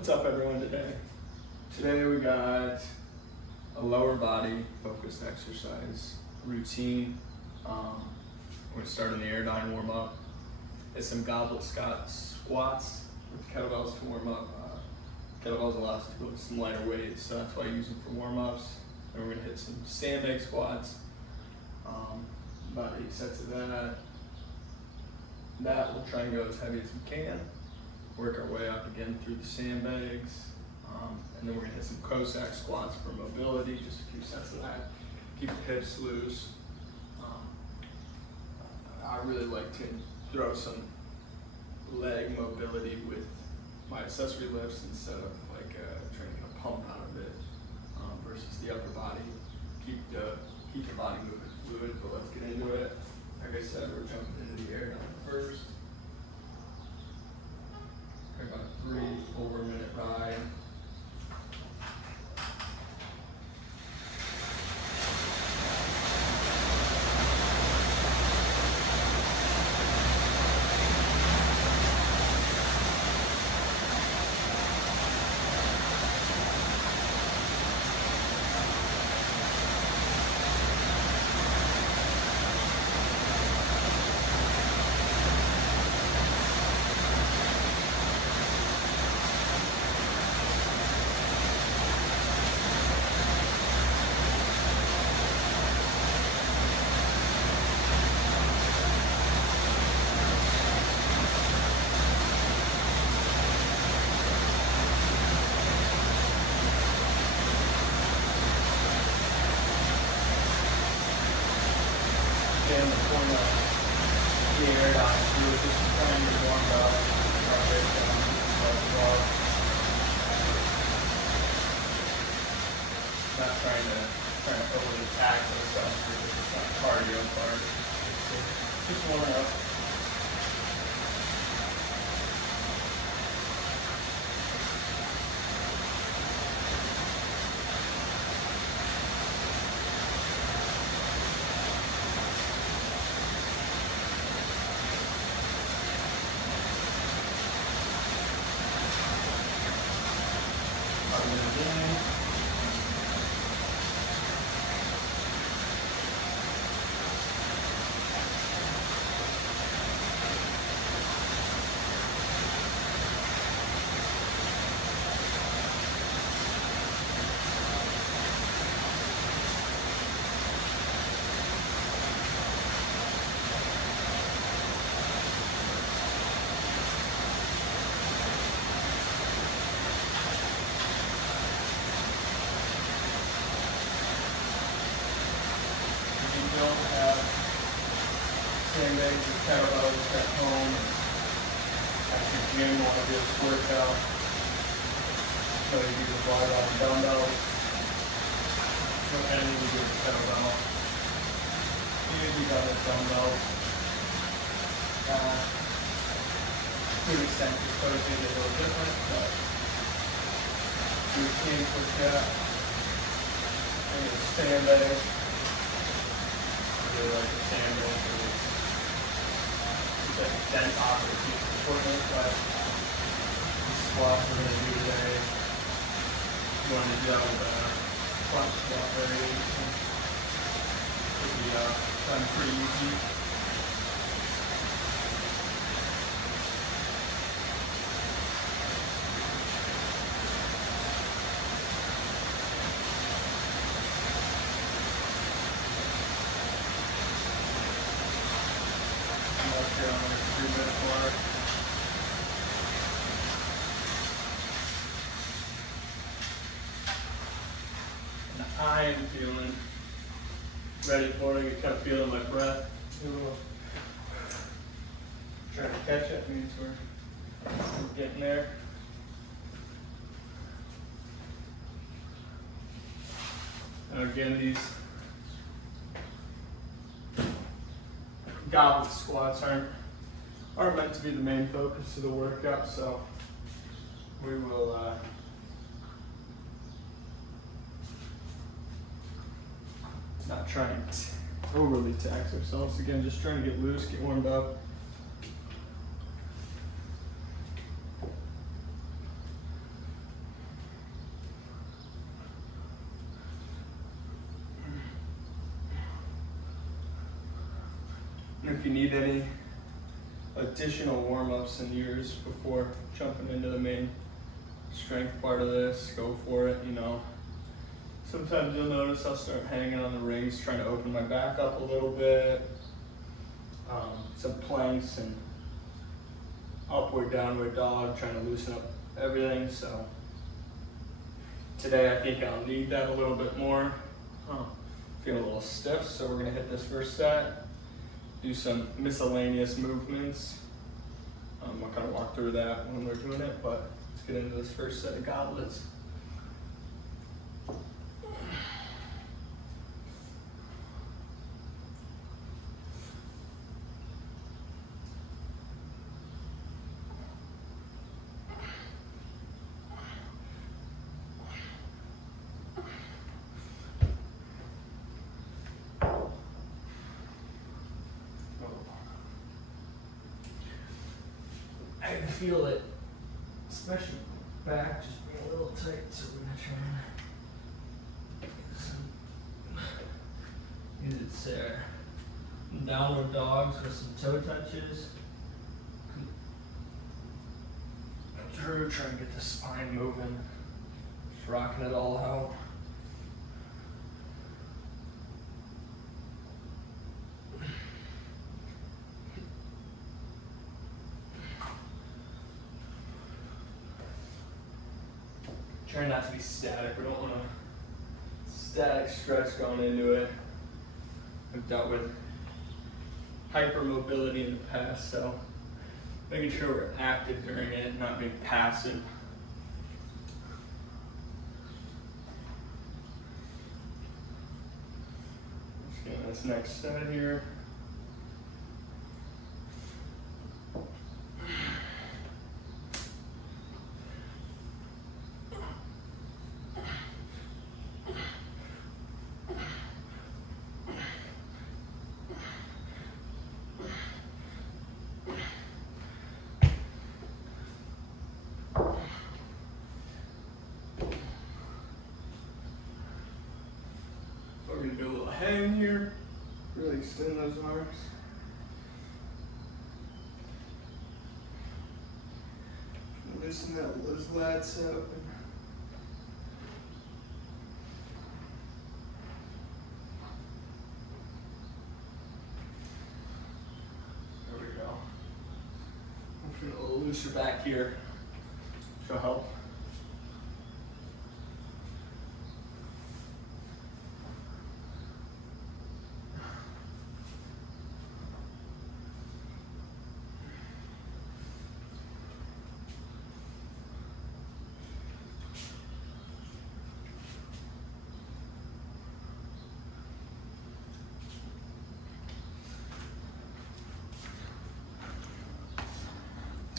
What's up, everyone, today? Today we got a lower body focused exercise routine. We're gonna start in the Airdyne warm up. It's some goblet squats with kettlebells to warm up. Kettlebells allow us to go with some lighter weights, so that's why I use them for warm ups. And we're gonna hit some sandbag squats, about 8 sets of that. We'll try and go as heavy as we can. Work our way up again through the sandbags. And then we're gonna hit some Cossack squats for mobility, just a few sets of that. Keep your hips loose. I really like to throw some leg mobility with my accessory lifts instead of like trying to get a pump out of it versus the upper body. Keep the body moving fluid, but let's get into it. Like I said, we're jumping into the Airdyne first. About a 3-4 minute ride. In the corner of the Airdyne, so we're just trying to warm up our head down as well. Not trying to overly tax ourselves because it's not cardio part. Just warming up. Don't have sandbags or kettlebells at home at your gym while you do this workout. So you do the barbell and dumbbells. And you do the kettlebell. You got the dumbbells. To an extent, your pose is a little different, but you can push that. And your sandbags. Like the sandbag, it's like a dent off or piece of equipment, but the squats we're going to do today, you want to do that with a front squat variation. It'll be done pretty easy. On like 3-minute mark. And I am feeling ready for it. I kept feeling my breath. Trying to catch it means we're getting there. And again, these goblet squats aren't meant to be the main focus of the workout, so we will not try and overly tax ourselves. Again, just trying to get loose, get warmed up. if you need any additional warm-ups and yours before jumping into the main strength part of this, go for it, you know. Sometimes you'll notice I'll start hanging on the rings, trying to open my back up a little bit. Some planks and upward, downward dog, trying to loosen up everything. So today I think I'll need that a little bit more. Feel a little stiff, so we're gonna hit this first set. Do some miscellaneous movements. I'll kind of walk through that when we're doing it, but let's get into this first set of goblets. I can feel it, especially back just being a little tight, so we're gonna try and use it there. Downward dogs with some toe touches. Through, trying to get the spine moving, just rocking it all out. Try not to be static. We don't want a static stretch going into it. I've dealt with hypermobility in the past, so making sure we're active during it, not being passive. Let's get this next set here. We're gonna do a little hang here, really extend those arms. Loosen those lats up. There we go. I'm feeling a little looser back here, which will help.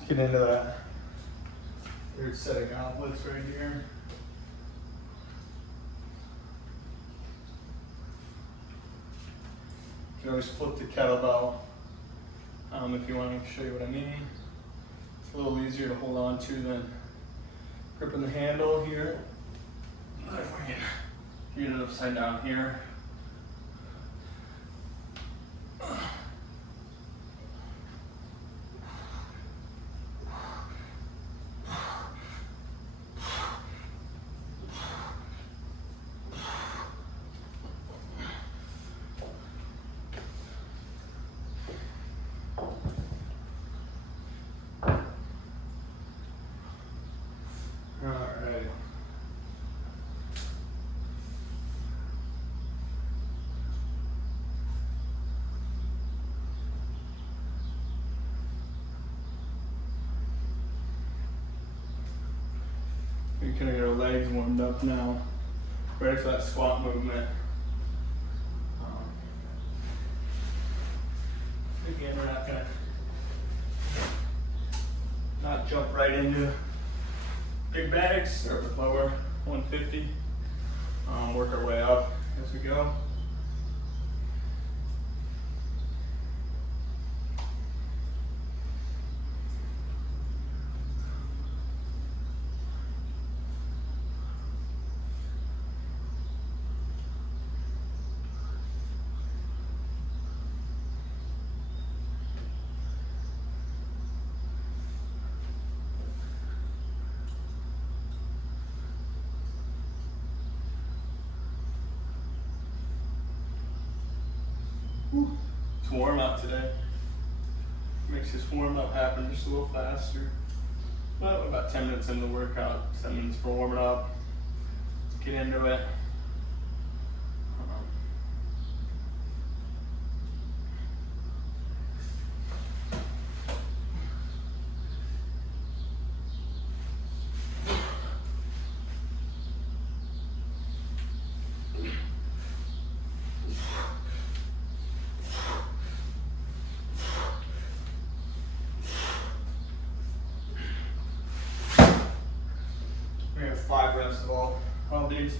Get into that third set of goblets right here. You can always flip the kettlebell if you want to show you what I mean. It's a little easier to hold on to than gripping the handle here. If we can get it upside down here. Alright. We can get our legs warmed up now, ready for that squat movement. Again, we're not gonna jump right into big bags, start with lower 150, work our way up as we go. Whew. It's warm out today. Makes this warm up happen just a little faster. Well, about 10 minutes into the workout, 7 minutes for warming up. Let's get into it. We have 5 reps of all these.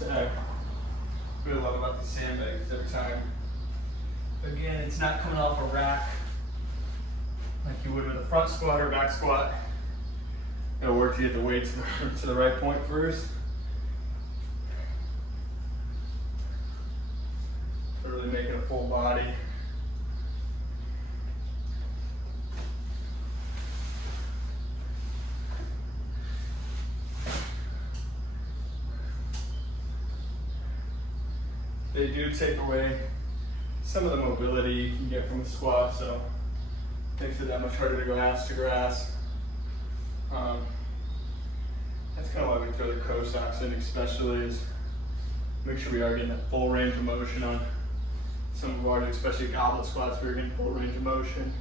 I really love about these sandbags every time. Again, it's not coming off a rack like you would with a front squat or back squat. It'll work to get the weight to the right point first. So really making a full body. They do take away some of the mobility you can get from the squat, so it makes it that much harder to go ass to grass. That's kind of why we throw the Cossacks in, especially is make sure we are getting that full range of motion on some of ours, especially goblet squats, we're getting full range of motion.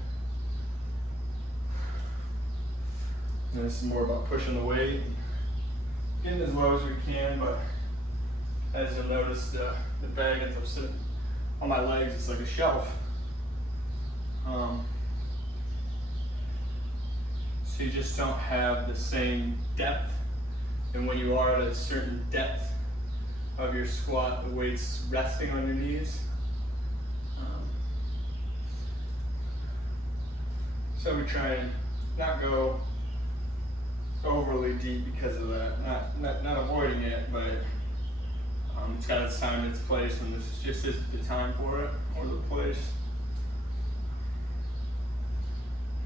And this is more about pushing the weight, getting as low as we can, but as you'll notice, the bag ends up sitting on my legs, it's like a shelf. So you just don't have the same depth. And when you are at a certain depth of your squat, the weight's resting on your knees. So we try and not go overly deep because of that. Not avoiding it, but it's got its time and its place, and this just isn't the time for it or the place.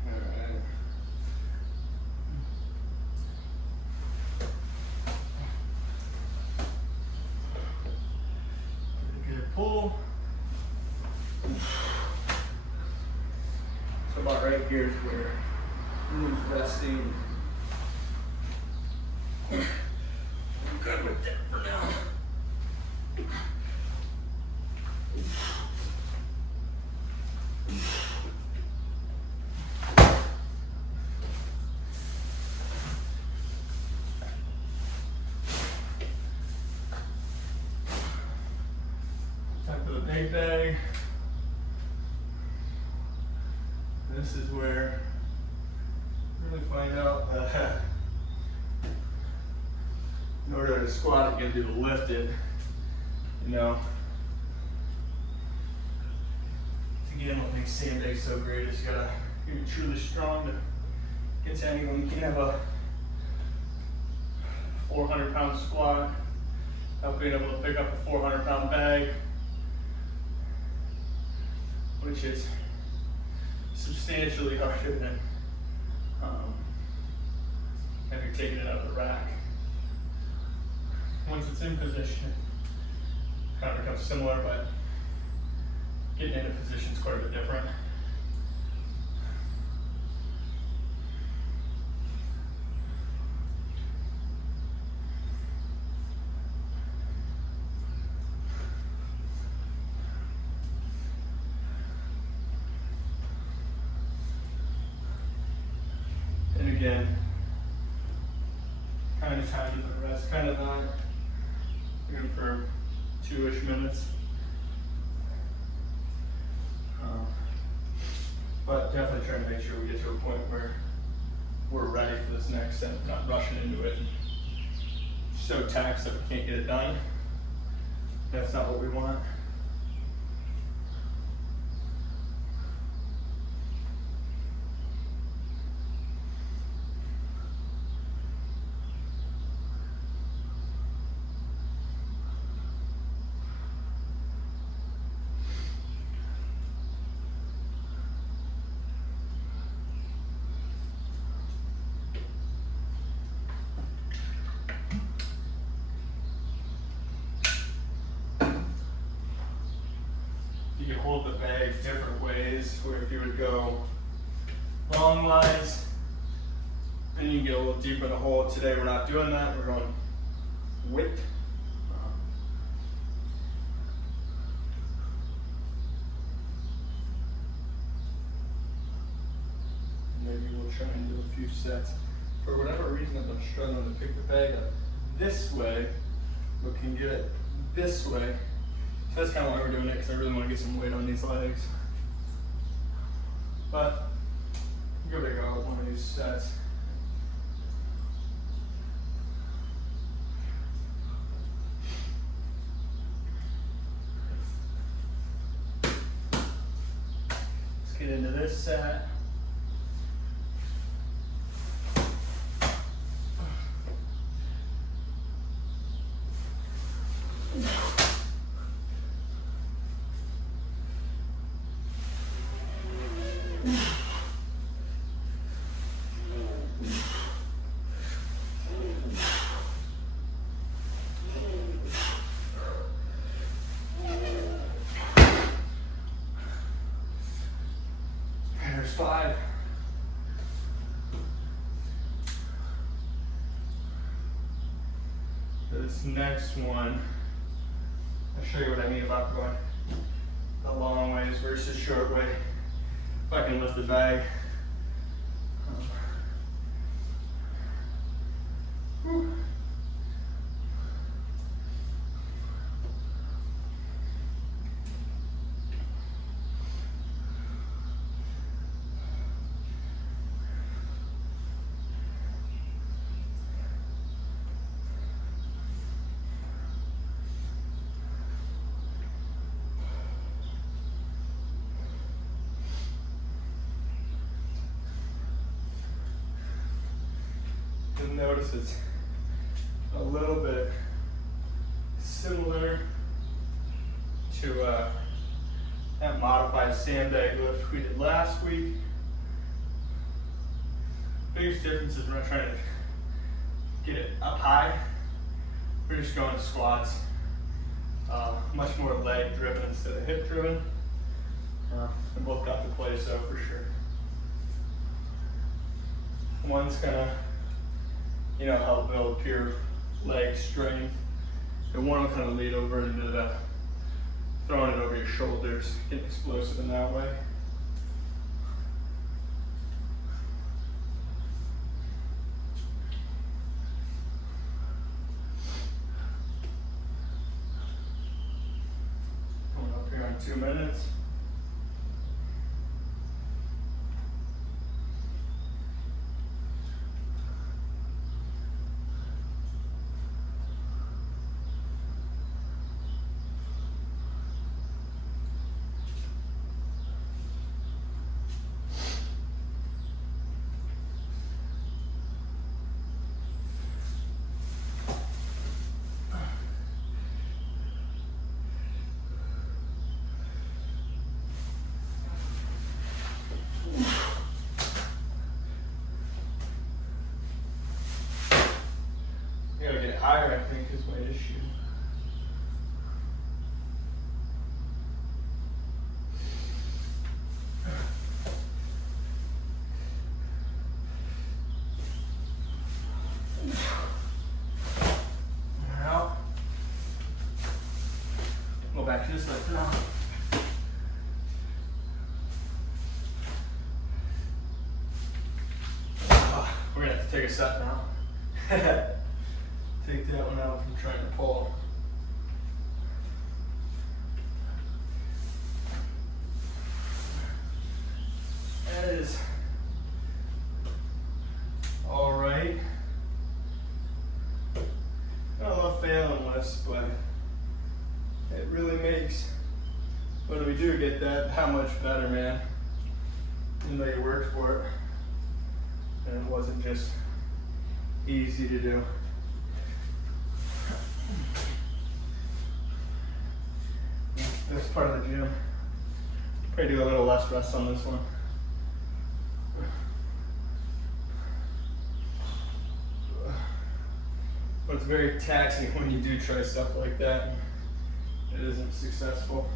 Alright. Good pull. So about right here is where knees resting. I'm good with that for now. Time for the big bag. This is where you really find out that in order to squat, you gotta do the lift it. You know, it's again what makes sandbags so great is you gotta be truly strong to get to anyone. You can have a 400-pound squat without being able to pick up a 400-pound bag, which is substantially harder than if you're taking it out of the rack. Once it's in position, it kind of becomes similar, but getting into position is quite a bit different. And again, kind of time to the rest, kind of not. Good for 2-ish minutes. But definitely trying to make sure we get to a point where we're ready for this next set, not rushing into it. So taxed that we can't get it done. That's not what we want. hold the bag different ways, where if you would go long wise, and you can get a little deeper in the hole. Today we're not doing that, we're going width. Maybe we'll try and do a few sets. For whatever reason, I've been struggling to pick the bag up this way, but can get it this way. So that's kind of why we're doing it, because I really want to get some weight on these legs. But give it a go at one of these sets. Let's get into this set. There's 5. This next one, I'll show you what I mean about going the long ways versus short way. If I can lift the bag. Whew. You'll notice it's a little bit similar to that modified sandbag lift we did last week. Biggest difference is we're not trying to get it up high. We're just going squats, much more leg driven instead of hip driven. They both got the play so for sure. One's gonna help build pure leg strength. And one will kind of lead over into the throwing it over your shoulders, getting explosive in that way. Coming up here on 2 minutes. You gotta get higher, I think, is my issue. Now, go back to this lift now. We're gonna have to take a set now. Take that one out from trying to pull. That is all right. I love failing lifts, but it really makes when we do get that much better, man. Even though you worked for it, and it wasn't just easy to do. That's part of the gym. Probably do a little less rest on this one. But it's very taxing when you do try stuff like that and it isn't successful.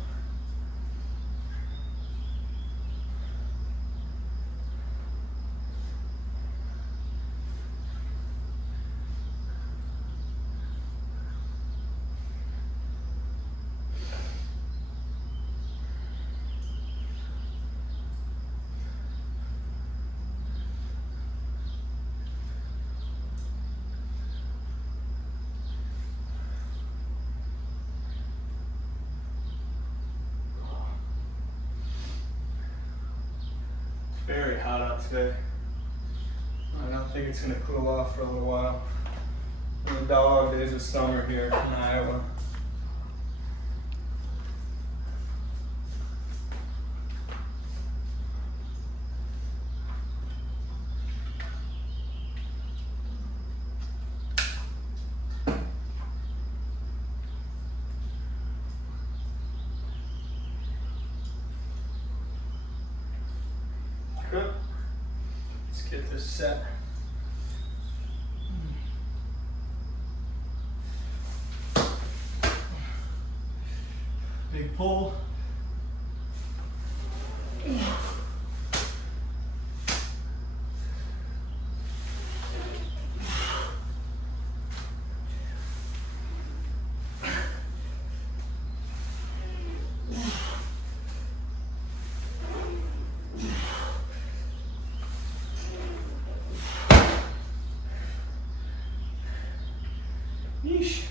very hot out today. I don't think it's gonna cool off for a little while. The dog days of summer here in Iowa. Good. Let's get this set. Big pull. Yeesh.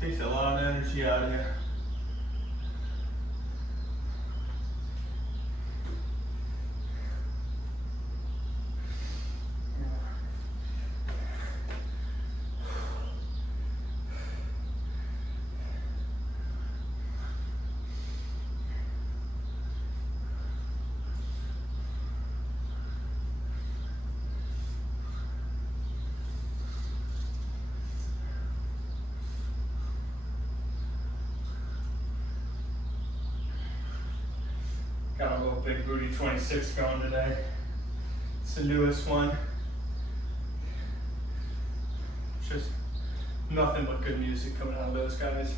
Takes a lot of energy out of here. Got a little big booty 26 going today. It's the newest one. Just nothing but good music coming out of those guys.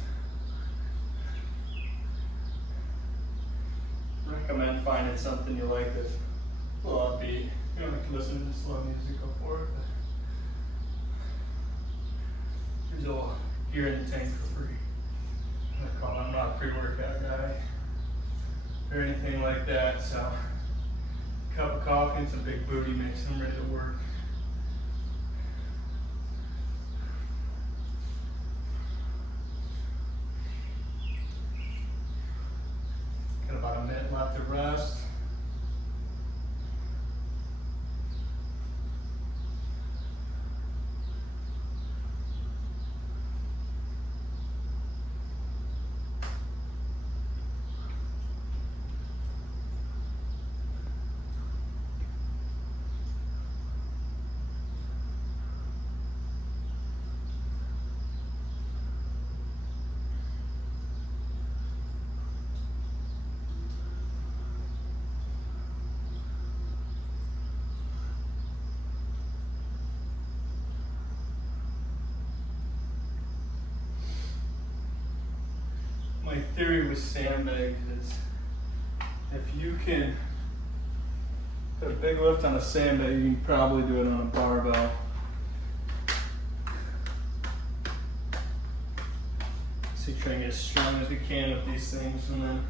Recommend finding something you like that's a little upbeat. If you don't like to listen to slow music, go for it. But there's a little gear in the tank for free. I'm not a pre-workout guy or anything like that, so a cup of coffee and some big booty makes them ready to work. Got about a minute left to rest. My theory with sandbags is if you can put a big lift on a sandbag, you can probably do it on a barbell. So you try and get as strong as you can with these things and then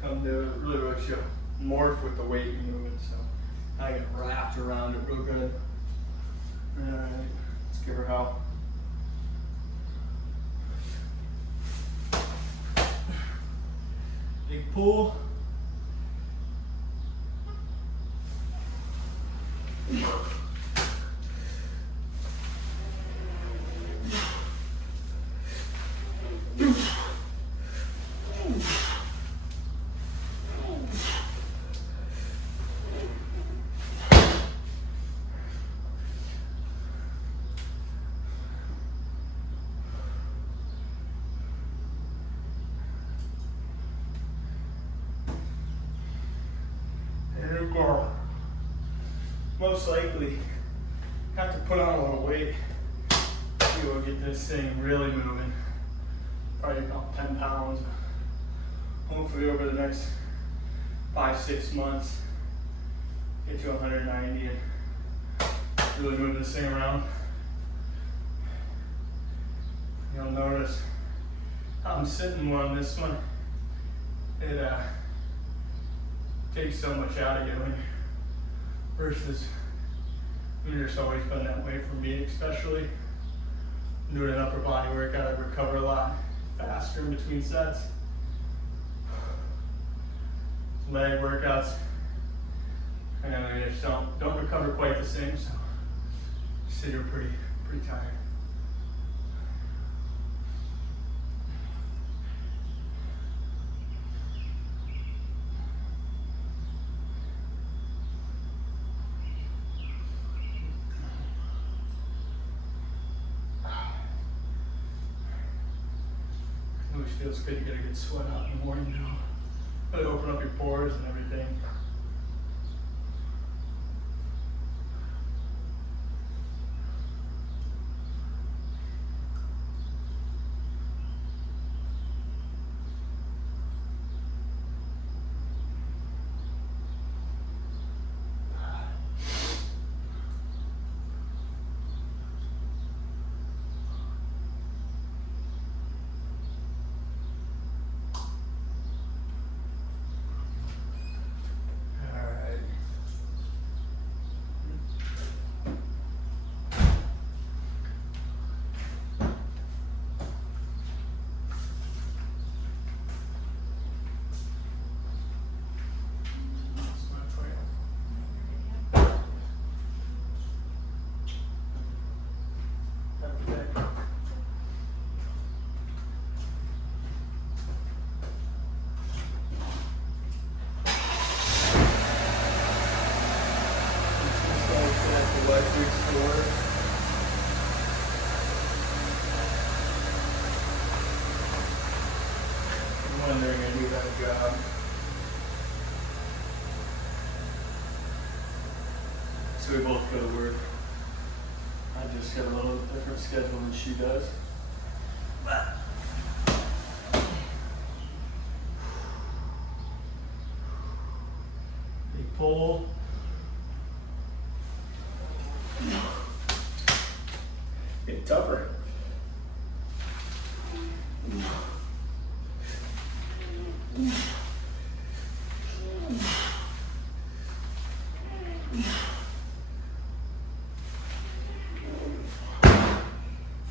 come to it. It really works you morph with the weight you're moving. So I get wrapped around it real good. Alright, let's give her help. Big pull. Most likely have to put on a little weight to get this thing really moving. Probably about 10 pounds. Hopefully over the next 5-6 months, get to 190 and really move this thing around. You'll notice how I'm sitting more on this one. It takes so much out of you versus, I mean, it's always been that way for me, especially. Doing an upper body workout, I recover a lot faster in between sets. Leg workouts, and I just don't recover quite the same, so sit here pretty tired. Always feels good to get a good sweat out in the morning, you know. Really open up your pores and everything. Wondering I do that job. So we both go to work. I just got a little different schedule than she does. Big pull. Get tougher.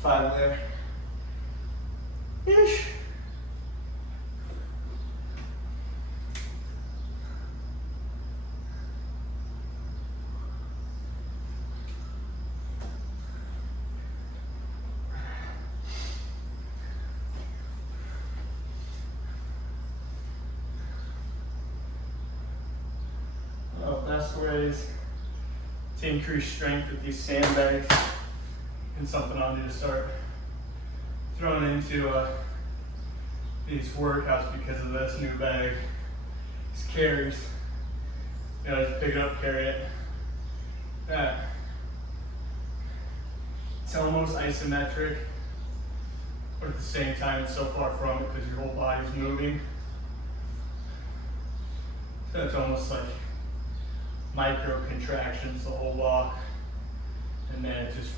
5 there. Ish. Best ways to increase strength with these sandbags, and something I'll need to start throwing into these workouts because of this new bag. These carries, you know, just pick it up, carry it. It's almost isometric, but at the same time it's so far from it because your whole body's moving. So it's almost like micro contractions the whole walk, and then it just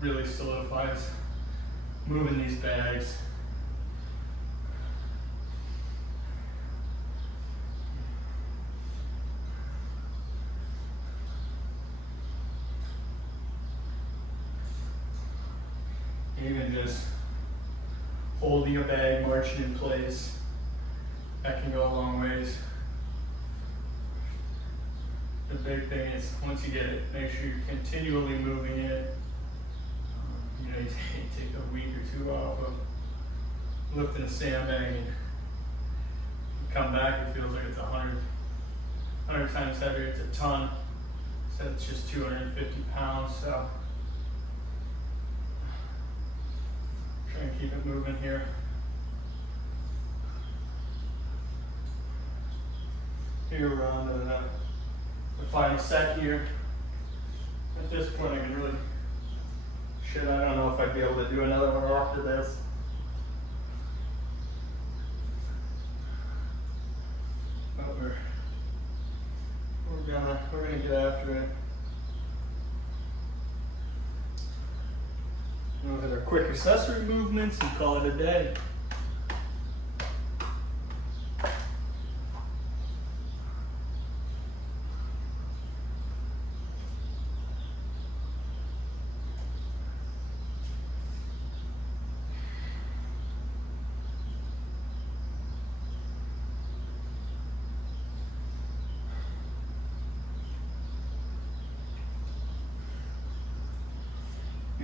really solidifies moving these bags. Even just holding a bag, marching in place, that can go a long ways. The big thing is once you get it, make sure you're continually moving it. You know, you take a week or two off of lifting a sandbag and you come back, it feels like it's 100 times heavier. It's a ton. So it's just 250 pounds. So try and keep it moving here. Here we're on to the final set here. At this point I can really, I don't know if I'd be able to do another one after this. But we're gonna get after it. We'll hit our quick accessory movements and call it a day.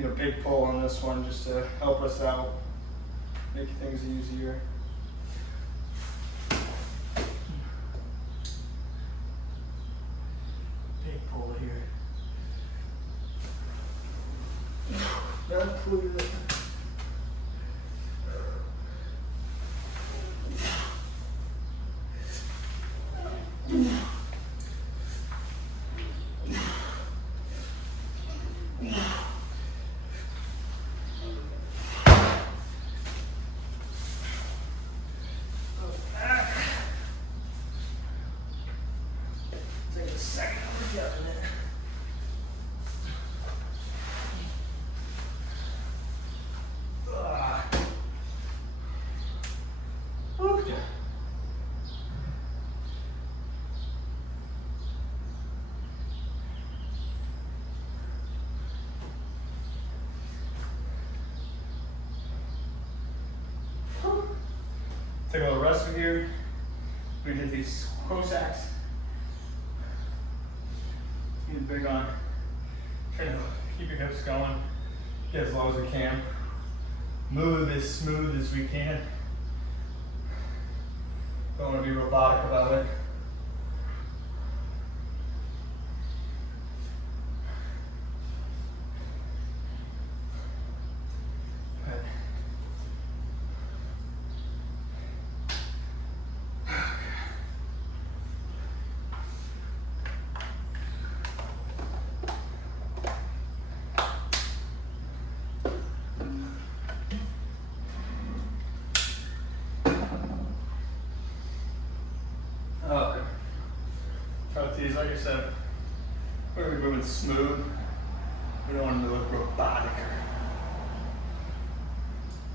a big pull on this one just to help us out, make things easier. Big pull here. Not clear. Take a little rest from here. We're gonna hit these Cossacks. Get big on. Trying to keep your hips going. Get as low as we can. Move as smooth as we can. Don't want to be robotic about it. Okay. Try with these, like I said, we're going to be moving smooth. We don't want them to look robotic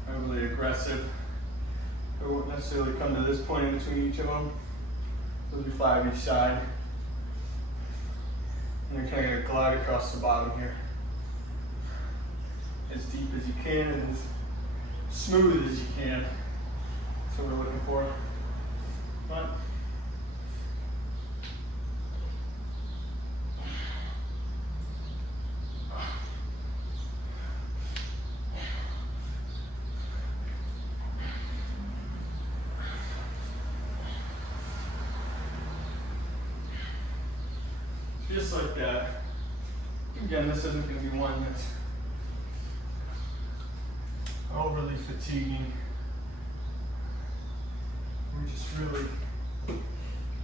or overly aggressive. We won't necessarily come to this point in between each of them. They'll be 5 each side. And you're kind of going to glide across the bottom here. As deep as you can and as smooth as you can. That's what we're looking for. But just like that. Again, this isn't going to be one that's overly fatiguing. We just really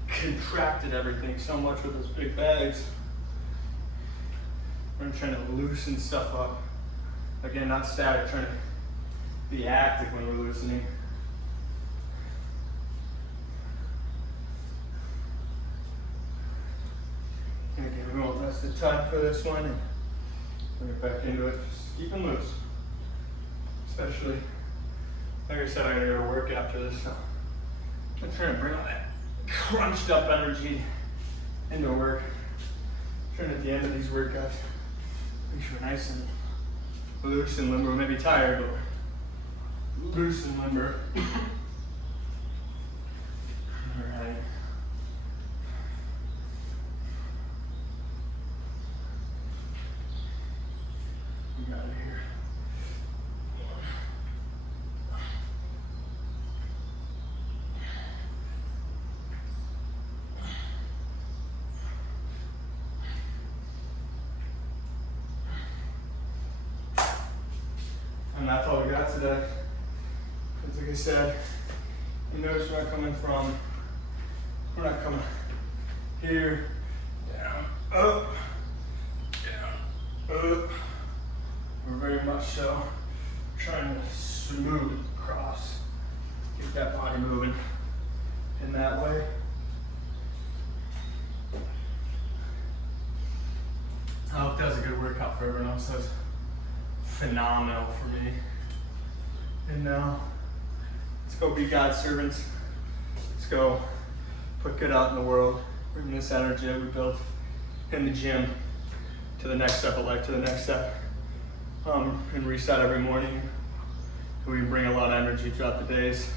contracted everything so much with those big bags. We're trying to loosen stuff up. Again, not static, trying to be active when we're loosening. And again, we won't rest the time for this one and bring it back into it. Just keep them loose. Especially, like I said, I gotta go to work after this, so I'm trying to bring all that crunched up energy into work. Trying at the end of these workouts, make sure we're nice and loose and limber. We may be tired, but loose and limber. All right. We got it here. And that's all we got today. Because like I said, you notice we're not coming from, we're not coming here, down, up, down, up. We're very much so trying to smooth across, get that body moving in that way. I hope that was a good workout for everyone else. That was phenomenal for me. And now, let's go be God's servants. Let's go put good out in the world. Bring this energy that we built in the gym to the next step of life, to the next step. And reset every morning. We bring a lot of energy throughout the days.